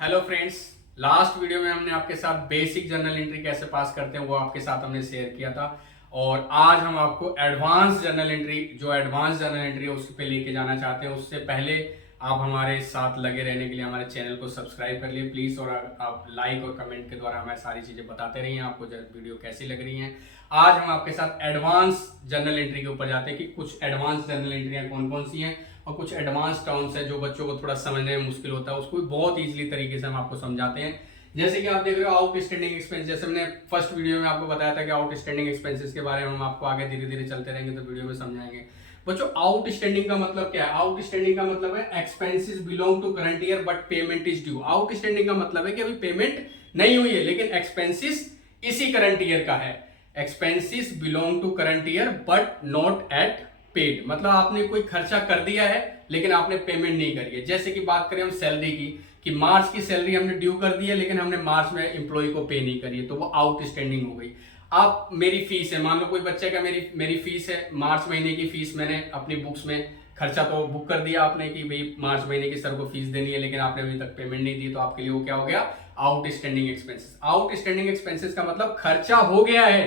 Hello friends. Last video में हमने आपके साथ बेसिक जर्नल एंट्री कैसे पास करते हैं वो आपके साथ हमने शेयर किया था। और आज हम आपको एडवांस जर्नल एंट्री है उस पे लेके जाना चाहते हैं। उससे पहले आप हमारे साथ लगे रहने के लिए हमारे चैनल को सब्सक्राइब कर लिए प्लीज, और आप लाइक और कमेंट के द्वारा हमें सारी चीजें बताते रहिए आपको वीडियो कैसी लग रही है। आज हम आपके साथ एडवांस जर्नल एंट्री के ऊपर जाते हैं कि कुछ एडवांस जर्नल एंट्रियां कौन कौन सी हैं और कुछ एडवांस टर्म्स है जो बच्चों को थोड़ा समझने में मुश्किल होता है, उसको भी बहुत इजीली तरीके से हम आपको समझाते हैं। जैसे कि आप देख रहे हो आउटस्टैंडिंग एक्सपेंस, जैसे मैंने फर्स्ट वीडियो में आपको बताया था कि आउटस्टैंडिंग एक्सपेंसेस के बारे में हम आपको आगे धीरे धीरे चलते रहेंगे तो वीडियो में समझाएंगे। बच्चों आउटस्टैंडिंग का मतलब क्या है? आउटस्टैंडिंग का मतलब है expenses belong to current year but payment is due. Outstanding का मतलब है कि अभी पेमेंट नहीं हुई है लेकिन एक्सपेंसेस इसी करंट ईयर का है। Expenses belong to current year but not at paid, मतलब आपने कोई खर्चा कर दिया है लेकिन आपने पेमेंट नहीं करी है। जैसे कि बात करें हम सैलरी की, कि मार्च की सैलरी हमने ड्यू कर दी है लेकिन हमने मार्च में एम्प्लॉय को पे नहीं करी है, तो वो आउटस्टैंडिंग हो गई। आप मेरी फीस है, मान लो कोई बच्चे का मेरी फीस है, मार्च महीने की फीस मैंने अपनी बुक्स में खर्चा तो बुक कर दिया आपने कि भाई मार्च महीने की सर को फीस देनी है लेकिन आपने अभी तक पेमेंट नहीं दी, तो आपके लिए वो क्या हो गया? Outstanding expenses. आउटस्टैंडिंग एक्सपेंसेस का मतलब खर्चा हो गया है,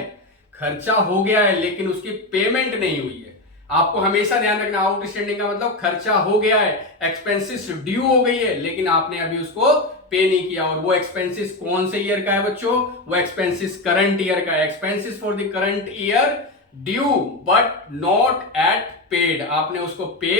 खर्चा हो गया है लेकिन उसकी पेमेंट नहीं हुई है। आपको हमेशा ध्यान रखना, आउटस्टैंडिंग का मतलब खर्चा हो गया है, एक्सपेंसेस ड्यू हो गई है लेकिन आपने अभी उसको पे नहीं किया। और वो एक्सपेंसेस कौन से ईयर का है बच्चों? वो एक्सपेंसेस करंट ईयर का है। Expenses for the current year due but not at paid, आपने उसको पे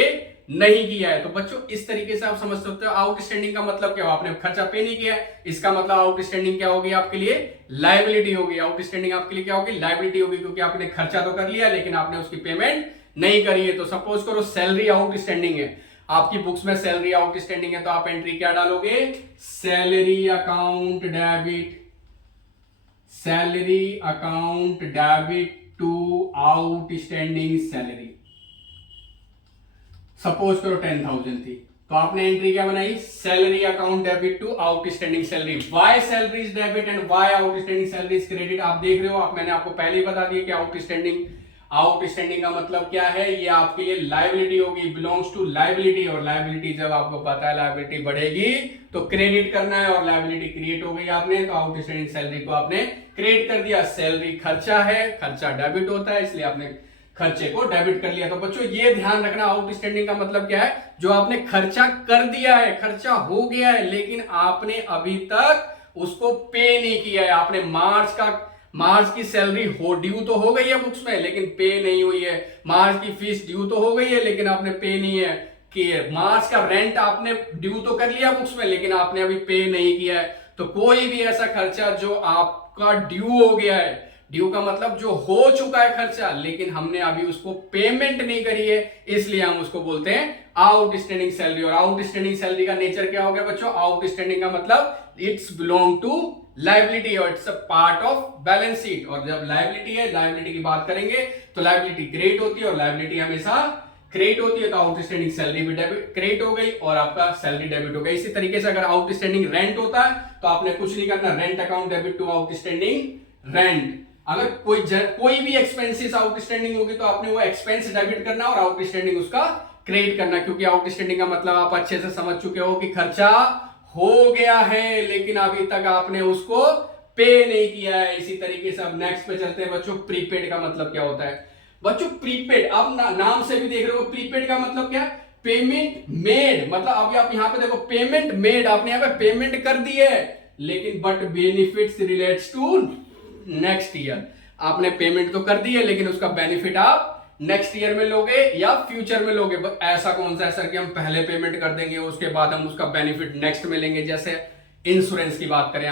नहीं किया है। तो बच्चों इस तरीके से आप समझ सकते हो आउटस्टैंडिंग का मतलब क्या हो? आपने खर्चा पे नहीं किया है, इसका मतलब आउटस्टैंडिंग क्या होगी आपके लिए? लायबिलिटी होगी। आउटस्टैंडिंग आपके लिए क्या होगी? लायबिलिटी होगी, क्योंकि आपने खर्चा तो कर लिया लेकिन आपने उसकी पेमेंट नहीं करी है। तो सपोज करो सैलरी आउटस्टैंडिंग है, आपकी बुक्स में सैलरी आउटस्टैंडिंग है, तो आप एंट्री क्या डालोगे? Salary account debit, salary account debit to outstanding salary. Suppose करो 10,000 थी, तो आपने एंट्री क्या बनाई? Salary account debit to outstanding salary. Why salary is debit and why outstanding salary is credit. आप देख रहे हो, मैंने आपको पहले ही बता दिया कि आउटस्टैंडिंग का मतलब क्या है? ये आपके लिए लायबिलिटी होगी, बिलोंग्स टू लायबिलिटी। और लायबिलिटी जब आपको पता है लायबिलिटी बढ़ेगी तो क्रेडिट करना है, और लायबिलिटी क्रिएट हो गई आपने, तो आउटस्टैंडिंग सैलरी को आपने क्रेडिट कर दिया। सैलरी खर्चा है, खर्चा डेबिट होता है, इसलिए आपने खर्चे को डेबिट कर लिया। तो बच्चों ये ध्यान रखना, आउटस्टैंडिंग का मतलब क्या है? जो आपने खर्चा कर दिया है, खर्चा हो गया है लेकिन आपने अभी तक उसको पे नहीं किया है। आपने मार्च की सैलरी हो ड्यू तो हो गई है बुक्स में लेकिन पे नहीं हुई है। मार्च की फीस ड्यू तो हो गई है लेकिन आपने पे नहीं है कि मार्च का रेंट आपने ड्यू तो कर लिया बुक्स में लेकिन आपने अभी पे नहीं किया है। तो कोई भी ऐसा खर्चा जो आपका ड्यू हो गया है, ड्यू का मतलब जो हो चुका है खर्चा लेकिन हमने अभी उसको पेमेंट नहीं करी है, इसलिए हम उसको बोलते हैं आउटस्टैंडिंग सैलरी। और आउटस्टैंडिंग सैलरी का नेचर क्या हो गया बच्चों? आउटस्टैंडिंग का मतलब इट्स बिलोंग टू लायबिलिटी और it's a part of balance sheet. और जब लायबिलिटी है, लायबिलिटी की बात करेंगे तो लायबिलिटी क्रेडिट होती है और लायबिलिटी हमेशा क्रेडिट होती है, तो आउटस्टैंडिंग सैलरी भी डेबिट क्रेडिट हो गई और आपका सैलरी डेबिट हो गई। इसी तरीके से अगर आउटस्टैंडिंग रेंट होता है तो आपने कुछ नहीं करना, rent account debit to outstanding rent. अगर कोई भी एक्सपेंसेस आउटस्टैंडिंग होगी तो आपने वो एक्सपेंस डेबिट करना और आउटस्टैंडिंग उसका क्रेडिट करना, क्योंकि आउटस्टैंडिंग का मतलब आप अच्छे से समझ चुके हो कि खर्चा हो गया है लेकिन अभी तक आपने उसको पे नहीं किया है। इसी तरीके से अब नेक्स्ट पे चलते हैं बच्चों। प्रीपेड का मतलब क्या होता है बच्चों? प्रीपेड आप नाम से भी देख रहे हो, प्रीपेड का मतलब क्या? पेमेंट मेड, मतलब अभी आप यहां पे देखो पेमेंट मेड, आपने यहां पे पेमेंट कर दी है लेकिन but benefits relates to next year. आपने पेमेंट तो कर दी है लेकिन उसका बेनिफिट आप नेक्स्ट ईयर में लोगे या फ्यूचर में लोगे। ऐसा कौन सा है सर कि हम पहले पेमेंट कर देंगे उसके बाद हम उसका बेनिफिट नेक्स्ट में लेंगे? जैसे इंश्योरेंस की बात करें,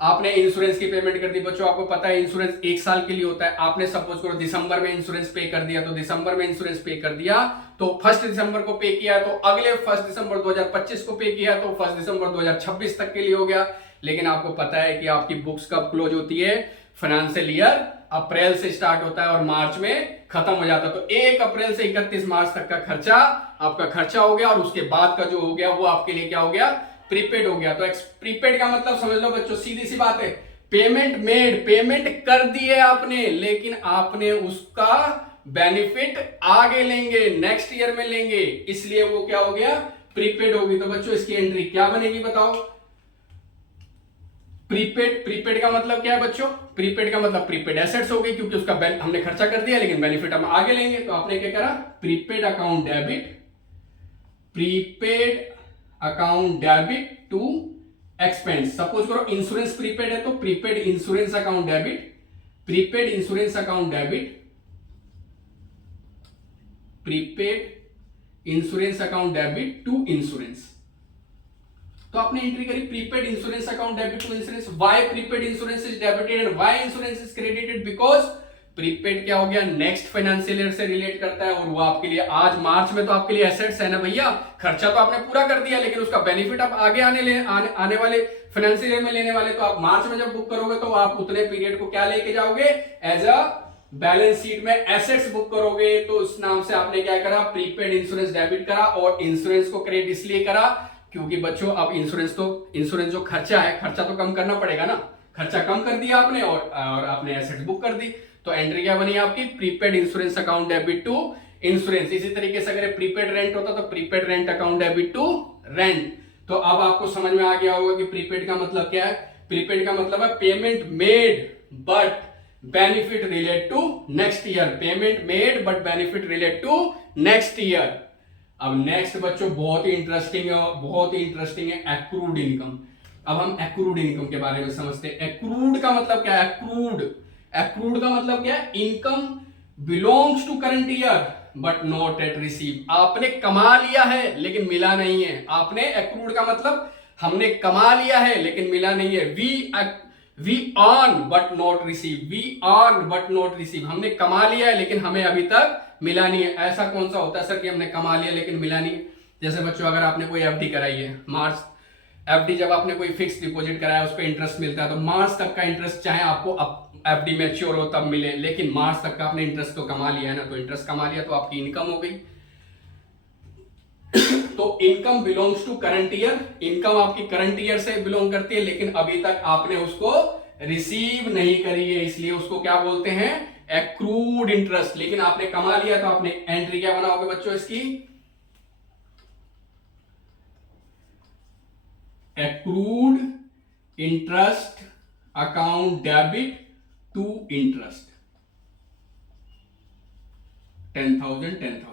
आपने इंश्योरेंस की पेमेंट कर दी। बच्चों आपको पता है इंश्योरेंस 1 साल के लिए होता है। आपने सपोज करो दिसंबर में इंश्योरेंस पे कर दिया, तो दिसंबर में इंश्योरेंस पे कर दिया तो 1 दिसंबर को पे किया, तो अगले 1 दिसंबर 2025 को पे किया तो 1 दिसंबर 2026 तक के लिए हो गया। लेकिन आपको पता है कि आपकी बुक्स कब क्लोज होती है? फाइनेंशियल ईयर अप्रैल से स्टार्ट होता है और मार्च में खत्म हो जाता है। तो 1 अप्रैल से 31 मार्च तक का खर्चा आपका खर्चा हो गया और उसके बाद का जो हो गया वो आपके लिए क्या हो गया? प्रीपेड हो गया। तो प्रीपेड का मतलब समझ लो बच्चों, सीधी सी बात है, पेमेंट मेड, पेमेंट कर दी है आपने लेकिन आपने उसका बेनिफिट आगे लेंगे, नेक्स्ट ईयर में लेंगे, इसलिए वो क्या हो गया? प्रीपेड होगी। तो बच्चों इसकी एंट्री क्या बनेगी बताओ? प्रीपेड, प्रीपेड का मतलब क्या है बच्चों? प्रीपेड का मतलब प्रीपेड एसेट्स हो गई, क्योंकि उसका हमने खर्चा कर दिया लेकिन बेनिफिट हम आगे लेंगे। तो आपने क्या करा? Prepaid account debit, prepaid account debit to expense. Suppose करो इंश्योरेंस प्रीपेड है तो prepaid insurance account debit, prepaid insurance account debit, prepaid insurance account debit to insurance. तो आपने एंट्री करी prepaid insurance account debit to insurance. Why prepaid insurance is debited and why insurance is credited? Because prepaid क्या हो गया? Next financial year से relate करता है, और वो आपके लिए आज मार्च में तो आपके लिए एसेट्स है ना भैया, खर्चा तो आपने पूरा कर दिया लेकिन उसका बेनिफिट आप आगे आने वाले फाइनेंशियल ईयर में लेने वाले। तो आप मार्च में जब बुक करोगे तो आप उतने पीरियड को क्या लेके जाओगे? एज अ बैलेंस शीट में एसेट्स बुक करोगे। तो उस नाम से आपने क्या करा? प्रीपेड इंश्योरेंस डेबिट करा, और इंश्योरेंस को क्रेडिट इसलिए करा क्योंकि बच्चों अब इंश्योरेंस जो खर्चा है, खर्चा तो कम करना पड़ेगा ना, खर्चा कम कर दिया आपने और आपने एसेट्स बुक कर दी। तो एंट्री क्या बनी आपकी? Prepaid insurance account debit to insurance. इसी तरीके से अगर प्रीपेड रेंट होता तो prepaid rent account debit to rent. तो अब आपको समझ में आ गया होगा कि प्रीपेड का मतलब क्या है। प्रीपेड का मतलब है payment made but benefit relate to next year, payment made but benefit relate to next year. अब नेक्स्ट बच्चों बहुत ही इंटरेस्टिंग है एक्रूड इनकम। अब हम एक्रूड इनकम के बारे में समझते हैं। एक्रूड का मतलब क्या है? एक्रूड का मतलब क्या है? Income belongs to current year but not at receive. आपने कमा लिया है लेकिन मिला नहीं है। आपने एक्रूड का मतलब हमने कमा लिया है लेकिन मिला नहीं है। We earn but not receive, we earn but not receive. हमने कमा लिया है लेकिन हमें अभी तक मिला नहीं है। ऐसा कौन सा होता है सर कि हमने कमा लिया लेकिन मिला नहीं है? जैसे बच्चों अगर आपने कोई एफडी कराई है, मार्च एफडी जब आपने कोई फिक्स डिपॉजिट कराया उस पर इंटरेस्ट मिलता है, तो मार्च तक का इंटरेस्ट चाहे आपको एफडी मैच्योर हो तब मिले, लेकिन मार्च तक का आपने इंटरेस्ट तो कमा लिया है ना। तो इंटरेस्ट कमा लिया तो आपकी इनकम हो गई। तो income belongs to current year, income आपकी करंट ईयर से बिलोंग करती है लेकिन अभी तक आपने उसको रिसीव नहीं करी है, इसलिए उसको क्या बोलते हैं? Accrued interest. लेकिन आपने कमा लिया तो आपने एंट्री क्या बनाओगे बच्चों इसकी? Accrued interest account debit to interest 10,000।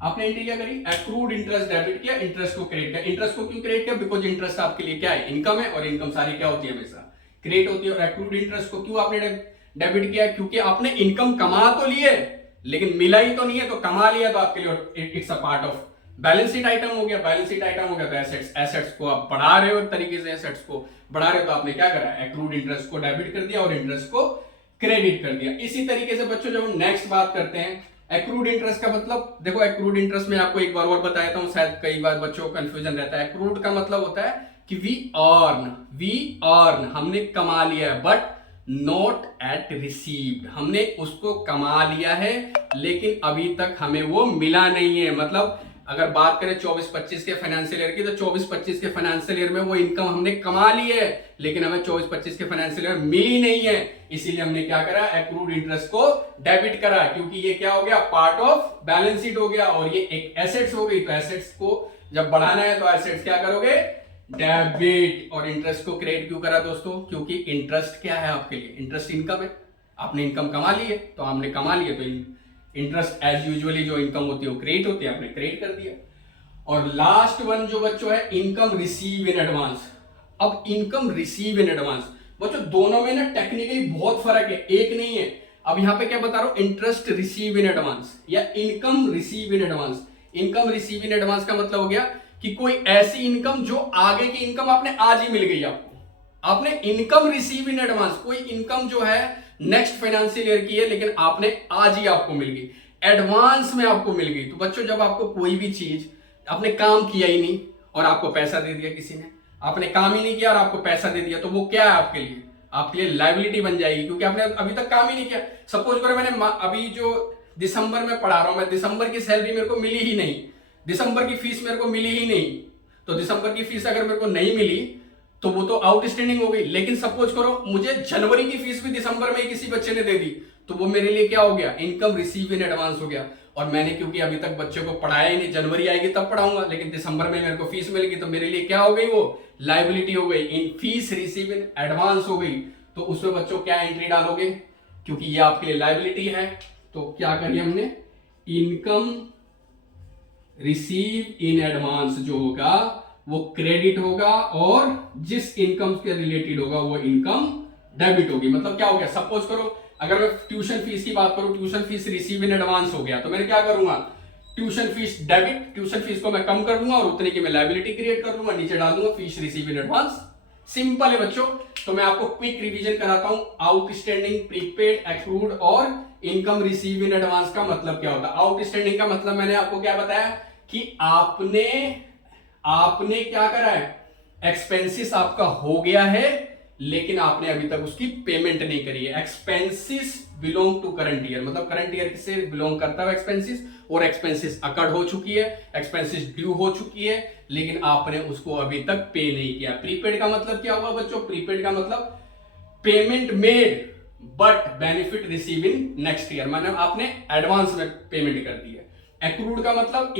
आपने एंट्री क्या करी? एक्रूड इंटरेस्ट डेबिट किया, इंटरेस्ट को क्रेडिट किया। इंटरेस्ट को क्यों क्रेडिट किया? बिकॉज इंटरेस्ट आपके लिए क्या है? इनकम है, और इनकम सारी क्या होती है? हमेशा क्रेडिट होती है। और एक्रूड इंटरेस्ट को क्यों आपने डेबिट किया? क्योंकि आपने इनकम कमा तो ली है लेकिन मिला ही तो नहीं है। तो कमा लिया तो आपके लिए it's a part of balance sheet item हो गया। बैलेंस शीट आइटम हो गया तो एसेट्स को आप बढ़ा रहे हो, एक तरीके से एसेट्स को बढ़ा रहे हो। तो आपने क्या करा? एक्रूड इंटरेस्ट को डेबिट कर दिया और इंटरेस्ट को क्रेडिट कर दिया। इसी तरीके से बच्चों जब हम नेक्स्ट बात करते हैं एक्रूड इंटरेस्ट का मतलब, देखो एक्रूड इंटरेस्ट में आपको एक बार और बताया था, शायद कई बार बच्चों को कंफ्यूजन रहता है। एक्रूड का मतलब होता है कि वी अर्न, हमने कमा लिया है, बट नॉट एट रिसीव्ड, हमने उसको कमा लिया है लेकिन अभी तक हमें वो मिला नहीं है। मतलब अगर बात करें 24-25 के फाइनेंशियल ईयर की, तो 24-25 के फाइनेंशियल ईयर में वो इनकम हमने कमा ली है लेकिन हमें 24-25 के फाइनेंशियल ईयर मिली नहीं है। इसीलिए हमने क्या करा? एक्रूड इंटरेस्ट को डेबिट करा, क्योंकि ये क्या हो गया? पार्ट ऑफ बैलेंस शीट हो गया और ये एक एसेट्स हो गई। तो एसेट्स को जब बढ़ाना है तो एसेट्स क्या करोगे? डेबिट। और इंटरेस्ट को क्रेडिट क्यों करा दोस्तों? क्योंकि इंटरेस्ट क्या है आपके लिए? इंटरेस्ट इनकम है। आपने इनकम कमा ली है तो हमने कमा लिया तो इंटरेस्ट एज यूजुअली जो इनकम होती है वो क्रेडिट होती है, आपने क्रेडिट कर दिया। और लास्ट वन जो बच्चों है इनकम रिसीव इन एडवांस। अब इनकम रिसीव इन एडवांस बच्चों दोनों में ना टेक्निकली बहुत फर्क है, एक नहीं है। अब यहां पे क्या बता रहा हूं? इंटरेस्ट रिसीव इन एडवांस या income receive in advance. Income receive in advance का मतलब हो गया कि कोई ऐसी इनकम जो आगे की इनकम आपने आज ही मिल गई आपको, आपने इनकम रिसीव इन एडवांस। कोई इनकम जो है नेक्स्ट फाइनेंशियल ईयर की है लेकिन आपने आज ही आपको मिल गई, एडवांस में आपको मिल गई। तो बच्चों जब आपको कोई भी चीज आपने काम किया ही नहीं और आपको पैसा दे दिया किसी ने, आपने काम ही नहीं किया और आपको पैसा दे दिया, तो वो क्या है आपके लिए? आपके लिए लायबिलिटी बन जाएगी, क्योंकि आपने अभी तक काम ही नहीं किया। सपोज करो मैंने अभी जो दिसंबर में पढ़ा रहा हूं, मैं दिसंबर की सैलरी मेरे को मिली ही नहीं, दिसंबर की फीस मेरे को मिली ही नहीं, तो दिसंबर की फीस अगर मेरे को नहीं मिली तो वो तो आउटस्टैंडिंग हो गई। लेकिन सपोज करो मुझे जनवरी की फीस भी दिसंबर में ही किसी बच्चे ने दे दी, तो वो मेरे लिए क्या हो गया? इनकम रिसीव इन एडवांस हो गया। और मैंने क्योंकि अभी तक बच्चे को पढ़ाया ही नहीं, जनवरी आएगी तब पढ़ाऊंगा, लेकिन दिसंबर में मेरे को फीस मिलेगी तो मेरे लिए क्या हो गई, वो लाइबिलिटी हो गई, इन फीस रिसीव इन एडवांस हो गई। तो उसमें बच्चों क्या एंट्री डालोगे, क्योंकि ये आपके लिए लाइबिलिटी है, तो क्या करिए हमने, इनकम रिसीव इन एडवांस जो होगा वो क्रेडिट होगा, और जिस इनकम के रिलेटेड होगा वो इनकम डेबिट होगी। मतलब क्या हो गया, सपोज करो अगर मैं ट्यूशन फीस की बात करूं, tuition fees receive in advance हो गया, तो मैं क्या करूंगा, tuition fees debit, tuition fees को मैं कम कर दूंगा और उतने की मैं लायबिलिटी क्रिएट कर दूंगा, नीचे डाल दूंगा fees receive in advance. Simple है बच्चों। तो मैं आपको क्विक रिवीजन कराता हूं, आउटस्टैंडिंग, प्रीपेड, एक्रूड और इनकम रिसीव इन एडवांस का मतलब क्या होता है। आउटस्टैंडिंग का मतलब मैंने आपको क्या बताया कि आपने क्या करा है, एक्सपेंसिस आपका हो गया है लेकिन आपने अभी तक उसकी पेमेंट नहीं करी है। Expenses belong to current year, मतलब करंट ईयर से बिलोंग करता है एक्सपेंसिस, और एक्सपेंसिस अकड़ हो चुकी है, एक्सपेंसिस ड्यू हो चुकी है, लेकिन आपने उसको अभी तक पे नहीं किया। प्रीपेड का मतलब क्या हुआ बच्चों, प्रीपेड का मतलब payment made but benefit receive in next year, माने आपने एडवांस में पेमेंट कर दी है। एक्रूड का मतलब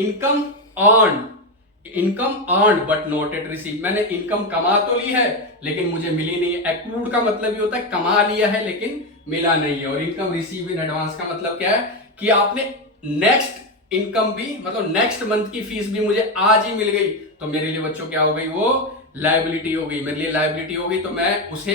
income earn but not at receive, मैंने इनकम कमा तो ली है लेकिन मुझे मिली नहीं है। एक्रूड का मतलब ये होता है कमा लिया है लेकिन मिला नहीं है। और इनकम रिसीव इन एडवांस का मतलब क्या है कि आपने नेक्स्ट इनकम भी, मतलब नेक्स्ट मंथ की फीस भी मुझे आज ही मिल गई, तो मेरे लिए बच्चों क्या हो गई, वो लायबिलिटी हो गई, मेरे लिए लायबिलिटी हो गई। तो मैं उसे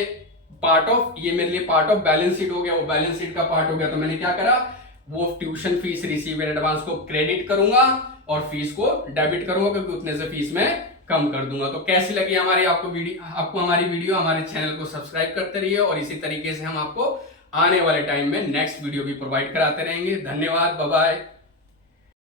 पार्ट ऑफ, ये मेरे लिए पार्ट ऑफ बैलेंस शीट हो गया, वो बैलेंस शीट का पार्ट हो गया। तो मैंने क्या करा, वो tuition fees receive in advance को क्रेडिट करूंगा और फीस को डेबिट करूंगा, क्योंकि उतने से फीस में कम कर दूंगा। तो कैसी लगी हमारी आपको हमारी वीडियो, हमारे चैनल को सब्सक्राइब करते रहिए, और इसी तरीके से हम आपको आने वाले टाइम में नेक्स्ट वीडियो भी प्रोवाइड कराते रहेंगे। धन्यवाद, बाय बाय।